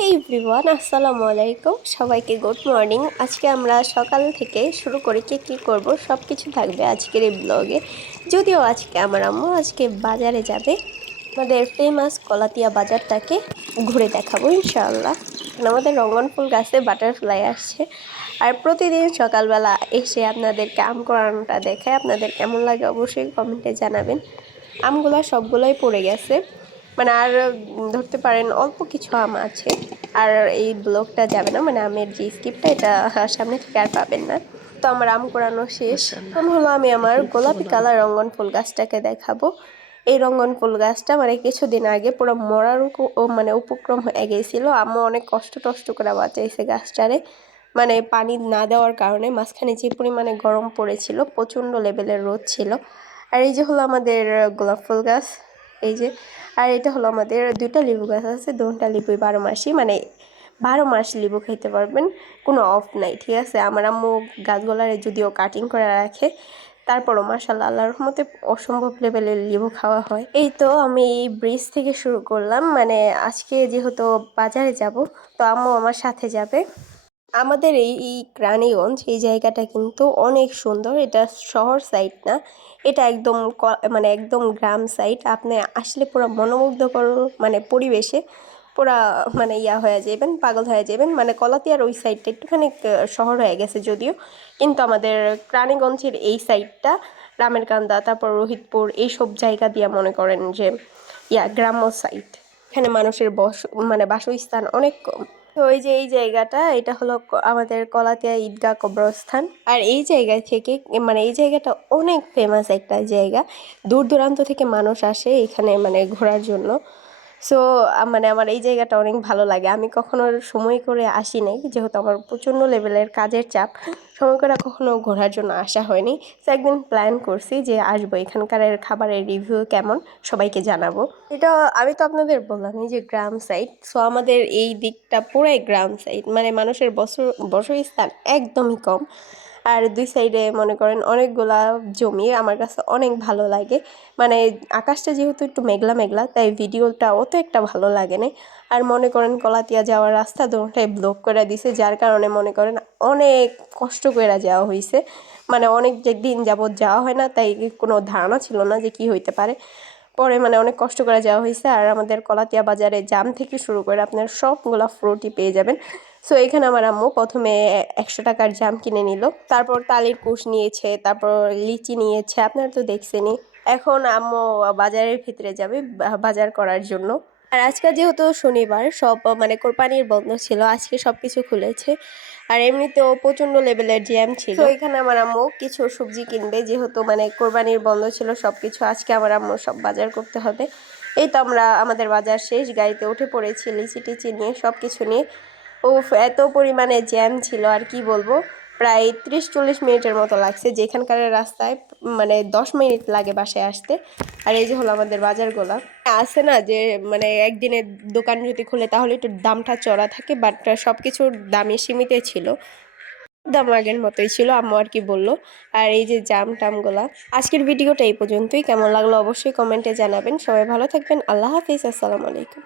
হেই everyone, আসসালামু আলাইকুম। সবাইকে গুড মর্নিং। আজকে আমরা সকাল থেকে শুরু করে কি করব সব কিছু থাকবে আজকের এই ব্লগে। যদিও আজকে আমার আম্মু বাজারে যাবে, আমাদের ফেমাস কলাতিয়া বাজারটাকে ঘুরে দেখাবো ইনশাআল্লাহ। আমাদের রঙ্গন ফুল গাছে বাটারফ্লাই আসছে, আর প্রতিদিন সকালবেলা এসে আপনাদেরকে আম করানোটা দেখায়। আপনাদের কেমন লাগে অবশ্যই কমেন্টে জানাবেন। আমগুলো সবগুলোই পড়ে গেছে, মানে আর ধরতে পারেন অল্প কিছু আম আছে। আর এই ব্লগটা যাবে না, মানে আমের যে স্কিপটা এটা সামনে থেকে আর পাবেন না। তো আমার আম কোরানো শেষ। এখন হলো আমি আমার গোলাপি কালার রঙ্গন ফুল গাছটাকে দেখাবো। এই রঙ্গন ফুল গাছটা মানে কিছুদিন আগে পুরো মরার মানে উপক্রম হয়ে গেছিল। আম্মু অনেক কষ্ট করে বাঁচাইছে গাছটারে, মানে পানি না দেওয়ার কারণে। মাঝখানে যে পরিমাণে গরম পড়েছিল, প্রচণ্ড লেভেলের রোদ ছিল। আর এই যে হলো আমাদের গোলাপ ফুল গাছ, এই যে। আর এটা হলো আমাদের দুইটা লেবু গাছ আছে, দুটা লেবুই 12 মাসই, মানে 12 মাস লেবু খাইতে পারবেন, কোনো অফ নাই, ঠিক আছে। আমার আম্মু গাছগুলারে যদিও কাটিং করে রাখে, তারপরও মাশাআল্লাহ আল্লাহর রহমতে অসম্ভব লেভেলের লেবু খাওয়া হয়। এই তো আমি এই ব্রিজ থেকে শুরু করলাম, মানে আজকে যেহেতু বাজারে যাব, তো আম্মু আমার সাথে যাবে। আমাদের এই রানীগঞ্জ এই জায়গাটা কিন্তু অনেক সুন্দর। এটা শহর সাইড না, এটা একদম মানে একদম গ্রাম সাইড। আপনি আসলে পুরো মনোমুগ্ধকর মানে পরিবেশে পুরা মানে হয়ে যাবেন, পাগল হয়ে যাবেন। মানে কলাতিয়ার ওই সাইডটা একটুখানি শহর হয়ে গেছে যদিও, কিন্তু আমাদের রানীগঞ্জের এই সাইডটা রামের কান্দা, তারপর রোহিতপুর, এইসব জায়গা দিয়ে মনে করেন যে গ্রাম্য সাইড। এখানে মানুষের মানে বাসস্থান অনেক কম। তো ওই যে এই জায়গাটা, এটা হলো আমাদের কলাতিয়া ঈদগাহ কবরস্থান। আর এই জায়গা থেকে মানে এই জায়গাটা অনেক ফেমাস একটা জায়গা। দূর দূরান্ত থেকে মানুষ আসে এখানে মানে ঘোরার জন্য। সো মানে আমার এই জায়গাটা অনেক ভালো লাগে। আমি কখনো সময় করে আসি নাই, যেহেতু আমার প্রচণ্ড লেভেলের কাজের চাপ, সময় করে কখনো ঘোরার জন্য আসা হয়নি। তো একদিন প্ল্যান করছি যে আসবো, এখানকার খাবারের রিভিউ কেমন সবাইকে জানাবো। এটা আমি তো আপনাদের বললাম এই যে গ্রাম সাইড। সো আমাদের এই দিকটা পুরাই গ্রাম সাইড, মানে মানুষের বসস্থান একদমই কম। আর দুই সাইডে মনে করেন অনেকগুলা জমি। আমার কাছে অনেক ভালো লাগে, মানে আকাশটা যেহেতু একটু মেঘলা মেঘলা, তাই ভিডিওটা অত একটা ভালো লাগে না। আর মনে করেন কলাতিয়া যাওয়ার রাস্তা দুটাই ব্লক করে দিছে, যার কারণে মনে করেন অনেক কষ্ট করে যাওয়া হয়েছে। মানে অনেক দিন যাবৎ যাওয়া হয় না, তাই কোনো ধারণা ছিল না যে কি হইতে পারে। পরে মানে অনেক কষ্ট করে যাওয়া হয়েছে। আর আমাদের কলাতিয়া বাজারে জাম থেকে শুরু করে আপনার সবগুলা ফ্রুটই পেয়ে যাবেন। সো এখানে আমার আম্মু প্রথমে 100 টাকার জাম কিনে নিল, তারপর তালির কুশ নিয়েছে, তারপর লিচি নিয়েছে, আপনারা তো দেখছেনই। এখন আম্মু বাজারের ভিতরে যাবে বাজার করার জন্য। আর আজকে যেহেতু শনিবার, সব মানে কোরবানির বন্ধ ছিল, আজকে সবকিছু খুলেছে। আর এমনিতেও প্রচণ্ড লেভেলের জ্যাম ছিল। তো এখানে আমার আম্মু কিছু সবজি কিনবে, যেহেতু মানে কোরবানির বন্ধ ছিল সবকিছু, আজকে আমার আম্মু সব বাজার করতে হবে। এই তো আমরা আমাদের বাজার শেষ, গাড়িতে উঠে পড়েছি লিচি টিচি নিয়ে, সব কিছু নিয়ে। উফ, এত পরিমাণে জ্যাম ছিল আর কি বলবো। প্রায় 30-40 মিনিটের মতো লাগছে, যেখানকার রাস্তায় মানে 10 মিনিট লাগে বাসায় আসতে। আর এই যে হলো আমাদের বাজারগুলা। আছে না যে মানে একদিনের দোকান যদি খুলে তাহলে একটু দামটা চড়া থাকে, বাট সবকিছুর দামই সীমিত ছিল, দাম আগের মতোই ছিল, আম্মু আর কি বললো। আর এই যে জাম টামগুলা। আজকের ভিডিওটা এই পর্যন্তই। কেমন লাগলো অবশ্যই কমেন্টে জানাবেন। সবাই ভালো থাকবেন। আল্লাহ হাফিজ, আসসালামু আলাইকুম।